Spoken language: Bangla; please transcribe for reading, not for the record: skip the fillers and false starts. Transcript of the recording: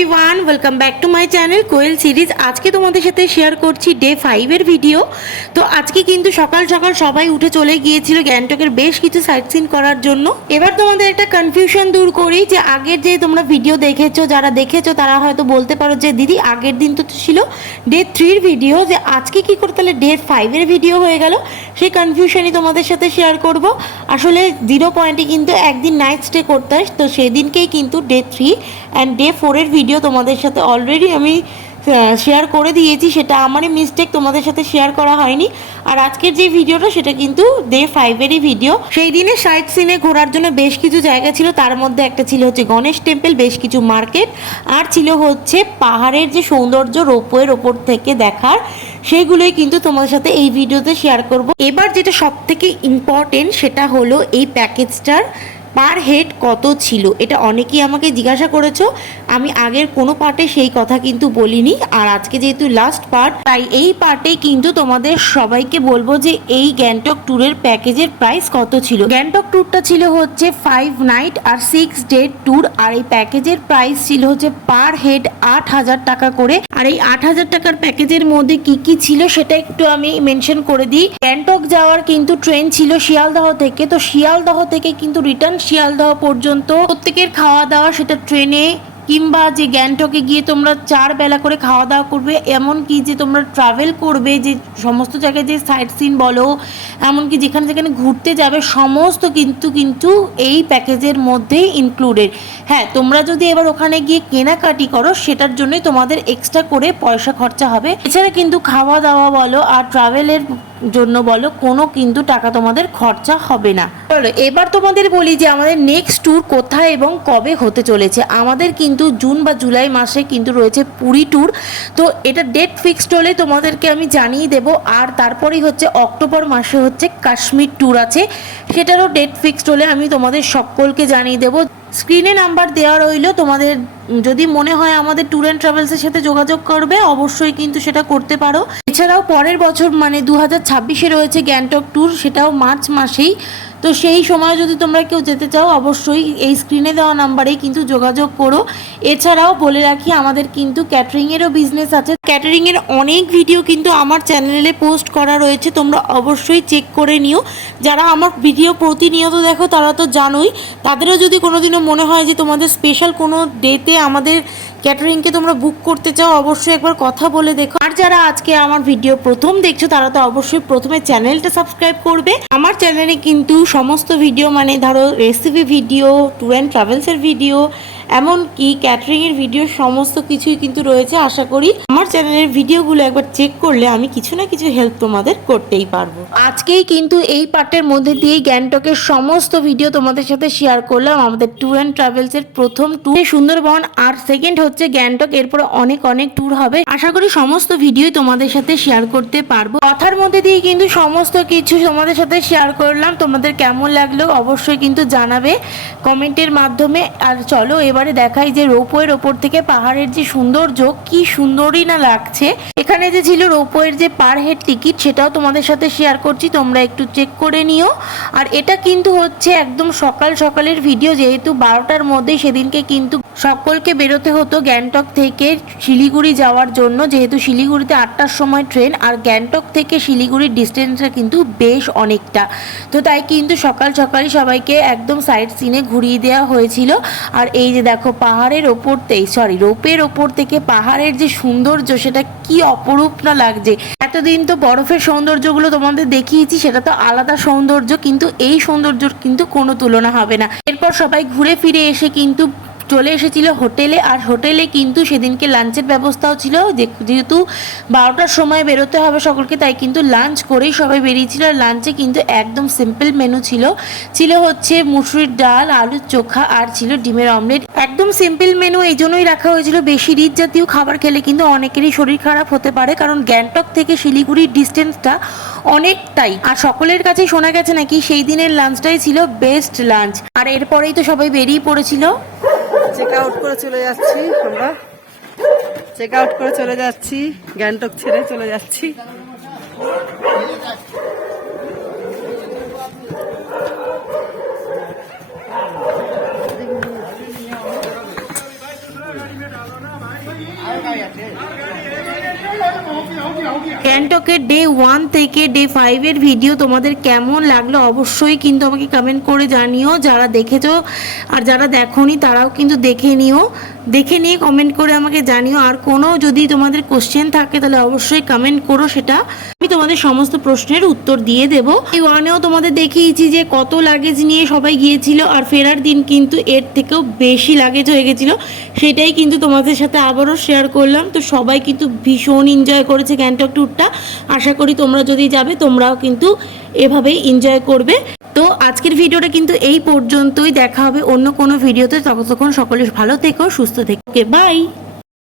Everyone, welcome back to my channel Koel series. আজকে তোমাদের সাথে শেয়ার করছি ডে 5 এর ভিডিও। তো আজকে কিন্তু সকাল সকাল সবাই উঠে চলে গিয়েছিল গ্যাংটকের বেশ কিছু সাইট সিন করার জন্য। এবার তোমাদের একটা কনফিউশন দূর করি যে আগের যে তোমরা ভিডিও দেখেছো, যারা দেখেছো তারা হয়তো বলতে পারো যে দিদি আগের দিন তো ছিল ডে 3 এর ভিডিও, যে আজকে কি করে তাহলে ডে 5 এর ভিডিও হয়ে গেল। সেই কনফিউশনই তোমাদের সাথে শেয়ার করব। আসলে 0 পয়েন্টে কিন্তু একদিন নাইট স্টে করতে হয়, তো সেদিনকেই কিন্তু ডে 3 অ্যান্ড ডে 4 এর ভিডিও তোমাদের সাথে অলরেডি আমি শেয়ার করে দিয়েছি। সেটা আমারই মিস্টেক, তোমাদের সাথে শেয়ার করা হয়নি। আর আজকের যে ভিডিওটা সেটা কিন্তু ডে 5 এরই ভিডিও। সেই দিনে সাইট সিনে ঘোরার জন্য বেশ কিছু জায়গা ছিল, তার মধ্যে একটা ছিল হচ্ছে গণেশ টেম্পল, বেশ কিছু মার্কেট, আর ছিল হচ্ছে পাহাড়ের যে সৌন্দর্য রোপওয়ের ওপর থেকে দেখার, সেইগুলোই কিন্তু তোমাদের সাথে এই ভিডিওতে শেয়ার করব। এবার যেটা সব থেকে ইম্পর্টেন্ট সেটা হলো এই প্যাকেজটার পার হেড কত ছিল। এটা অনেকেই আমাকে জিজ্ঞাসা করেছো, আমি আগের কোনো পার্টে সেই কথা কিন্তু বলিনি। আর আজকে যেহেতু লাস্ট পার্ট, তাই এই পার্টেই কিন্তু তোমাদের সবাইকে বলবো যে এই গ্যাংটক ট্যুরের প্যাকেজের প্রাইস কত ছিল। গ্যাংটক ট্যুরটা ছিল হচ্ছে 5 নাইট আর 6 ডে ট্যুর, আর এই প্যাকেজের প্রাইস ছিল হচ্ছে পার হেড 8,000 টাকা করে। আর এই 8,000 টাকার প্যাকেজের মধ্যে কি কি ছিল সেটা একটু আমি মেনশন করে দিই। গ্যাংটক যাওয়ার কিন্তু ট্রেন ছিল শিয়ালদহ থেকে, তো শিয়ালদহ থেকে কিন্তু রিটার্ন শিয়ালদহ পর্যন্ত প্রত্যেকের খাওয়া দাওয়া সেটা ট্রেনে, কিংবা যে গ্যাংটকে গিয়ে তোমরা 4 বেলা করে খাওয়া দাওয়া করবে, এমনকি যে তোমরা ট্রাভেল করবে, যে সমস্ত জায়গায় যে সাইট সিন বলো, এমনকি যেখানে যেখানে ঘুরতে যাবে, সমস্ত কিন্তু এই প্যাকেজের মধ্যেই ইনক্লুডেড। হ্যাঁ, তোমরা যদি এবার ওখানে গিয়ে কেনাকাটি করো সেটার জন্যই তোমাদের এক্সট্রা করে পয়সা খরচা হবে। এছাড়া কিন্তু খাওয়া দাওয়া বলো আর ট্রাভেলের জন্য বলো কোনো কিন্তু টাকা তোমাদের খরচা হবে না। চলো এবার তোমাদের বলি যে আমাদের নেক্সট ট্যুর কোথায় এবং কবে হতে চলেছে। আমাদের কিন্তু জুন বা জুলাই মাসে কিন্তু রয়েছে পুরী ট্যুর। তো এটা ডেট ফিক্সড হলে তোমাদেরকে আমি জানিয়ে দেব। আর তারপরেই হচ্ছে অক্টোবর মাসে হচ্ছে কাশ্মীর ট্যুর আছে, সেটারও ডেট ফিক্সড হলে আমি তোমাদের সকলকে জানিয়ে দেব। স্ক্রিনে নাম্বার দেওয়া রইল, তোমাদের যদি মনে হয় আমাদের ট্যুর অ্যান্ড ট্রাভেলসের সাথে যোগাযোগ করবে, অবশ্যই কিন্তু সেটা করতে পারো। এছাড়াও পরের বছর মানে 2026-এ রয়েছে গ্যাংটক ট্যুর, সেটাও মার্চ মাসেই। তো সেই সময় যদি তোমরা কেউ যেতে চাও অবশ্যই এই স্ক্রিনে দেওয়া নাম্বারেই কিন্তু যোগাযোগ করো। এছাড়াও বলে রাখি আমাদের কিন্তু ক্যাটারিংয়েরও বিজনেস আছে। ক্যাটারিংয়ের অনেক ভিডিও কিন্তু আমার চ্যানেলে পোস্ট করা রয়েছে, তোমরা অবশ্যই চেক করে নিও। যারা আমার ভিডিও প্রতিনিয়ত দেখো তারা তো জানোই, তাদেরও যদি কোনোদিনও মনে হয় যে তোমাদের স্পেশাল কোনো ডেতে আমাদের ক্যাটারিংকে তোমরা বুক করতে চাও, অবশ্যই একবার কথা বলে দেখো। আর যারা আজকে আমার ভিডিও প্রথম দেখছো তারা তো অবশ্যই প্রথমে চ্যানেলটা সাবস্ক্রাইব করবে। আমার চ্যানেলে কিন্তু সমস্ত ভিডিও মানে ধরো রেসিপি ভিডিও, ট্যুর অ্যান্ড ট্রাভেলসের ভিডিও, এমনকি ক্যাটারিংয়ের ভিডিও, সমস্ত কিছুই কিন্তু রয়েছে। আশা করি আমার চ্যানেলের ভিডিওগুলো একবার চেক করলে আমি কিছু না কিছু হেল্প তোমাদের করতেই পারবো। আজকেই কিন্তু এই পার্টের মধ্যে দিয়েই গ্যাংটকের সমস্ত ভিডিও তোমাদের সাথে শেয়ার করলাম। আমাদের ট্যুর অ্যান্ড ট্রাভেলসের প্রথম ট্যুর সুন্দরবন, আর সেকেন্ড হচ্ছে গ্যাংটক, এরপরে অনেক ট্যুর হবে। আশা করি সমস্ত ভিডিওই তোমাদের সাথে শেয়ার করতে পারবো। কথার মধ্যে দিয়ে কিন্তু সমস্ত কিছু তোমাদের সাথে শেয়ার করলাম। তোমাদের কেমন লাগলো অবশ্যই কিন্তু জানাবে কমেন্টের মাধ্যমে। আর চলো এবারে দেখাই যে রোপওয়ের ওপর থেকে পাহাড়ের যে সৌন্দর্য, কি সুন্দরই না লাগছে। এখানে যে ছিল রোপওয়ের যে পার হেড টিকিট, সেটাও তোমাদের সাথে শেয়ার করছি, তোমরা একটু চেক করে নিও। আর এটা কিন্তু হচ্ছে একদম সকাল সকালের ভিডিও, যেহেতু 12টার মধ্যে সেদিনকে কিন্তু সকলকে বেরোতে হতো গ্যাংটক থেকে শিলিগুড়ি যাওয়ার জন্য, যেহেতু শিলিগুড়িতে 8টার সময় ট্রেন, আর গ্যাংটক থেকে শিলিগুড়ির ডিস্টেন্সটা কিন্তু বেশ অনেকটা। তো তাই কিন্তু সকাল সকালই সবাইকে একদম সাইড সিনে ঘুরিয়ে দেওয়া হয়েছিল। আর এই যে দেখো পাহাড়ের ওপর রোপের ওপর থেকে পাহাড়ের যে সৌন্দর্য, সেটা কি অপরূপ না লাগছে। এতদিন তো বরফের সৌন্দর্যগুলো তোমাদের দেখিয়েছি, সেটা তো আলাদা সৌন্দর্য, কিন্তু এই সৌন্দর্যর কিন্তু কোনো তুলনা হবে না। এরপর সবাই ঘুরে ফিরে এসে কিন্তু চলে এসেছিল হোটেলে। আর হোটেলে কিন্তু সেদিনকে লাঞ্চের ব্যবস্থাও ছিল, যেহেতু 12টার সময় বেরোতে হবে সকলকে, তাই কিন্তু লাঞ্চ করেই সবাই বেরিয়েছিল। আর লাঞ্চে কিন্তু একদম সিম্পল মেনু ছিল হচ্ছে মুসুরির ডাল, আলুর চোখা, আর ছিল ডিমের অমলেট। একদম সিম্পল মেনু এই জন্যই রাখা হয়েছিল, বেশি রিচ জাতীয় খাবার খেলে কিন্তু অনেকেরই শরীর খারাপ হতে পারে, কারণ গ্যাংটক থেকে শিলিগুড়ির ডিস্টেন্সটা অনেকটাই। আর সকলের কাছেই শোনা গেছে নাকি সেই দিনের লাঞ্চটাই ছিল বেস্ট লাঞ্চ। আর এরপরেই তো সবাই বেরিয়ে পড়েছিল। চেক আউট করে চলে যাচ্ছি গ্যাংটক ছেড়ে চলে যাচ্ছি। গ্যাংটকের ডে 1 থেকে ডে 5 এর ভিডিও তোমাদের কেমন লাগলো অবশ্যই কিন্তু আমাকে কমেন্ট করে জানিও। যারা দেখেছো আর যারা দেখোনি তারাও কিন্তু দেখে নিয়ে কমেন্ট করে আমাকে জানিও। আর কোনো যদি তোমাদের কোশ্চেন থাকে তাহলে অবশ্যই কমেন্ট করো, সেটা আমি তোমাদের সমস্ত প্রশ্নের উত্তর দিয়ে দেবো। এই ওয়ানেও তোমাদের দেখিয়েছি যে কত লাগেজ নিয়ে সবাই গিয়েছিল, আর ফেরার দিন কিন্তু এর থেকেও বেশি লাগেজ হয়ে গেছিলো, সেটাই কিন্তু তোমাদের সাথে আবারও শেয়ার করলাম। তো সবাই কিন্তু ভীষণ এনজয় করেছে গ্যাংটক ট্যুরটা। আশা করি তোমরা যদি যাবে তোমরাও কিন্তু এভাবেই এনজয় করবে। তো আজকের ভিডিওটা কিন্তু এই পর্যন্তই, দেখা হবে অন্য কোনো ভিডিওতে। ততক্ষণ সকলে ভালো থেকো, সুস্থ থেকো, বাই।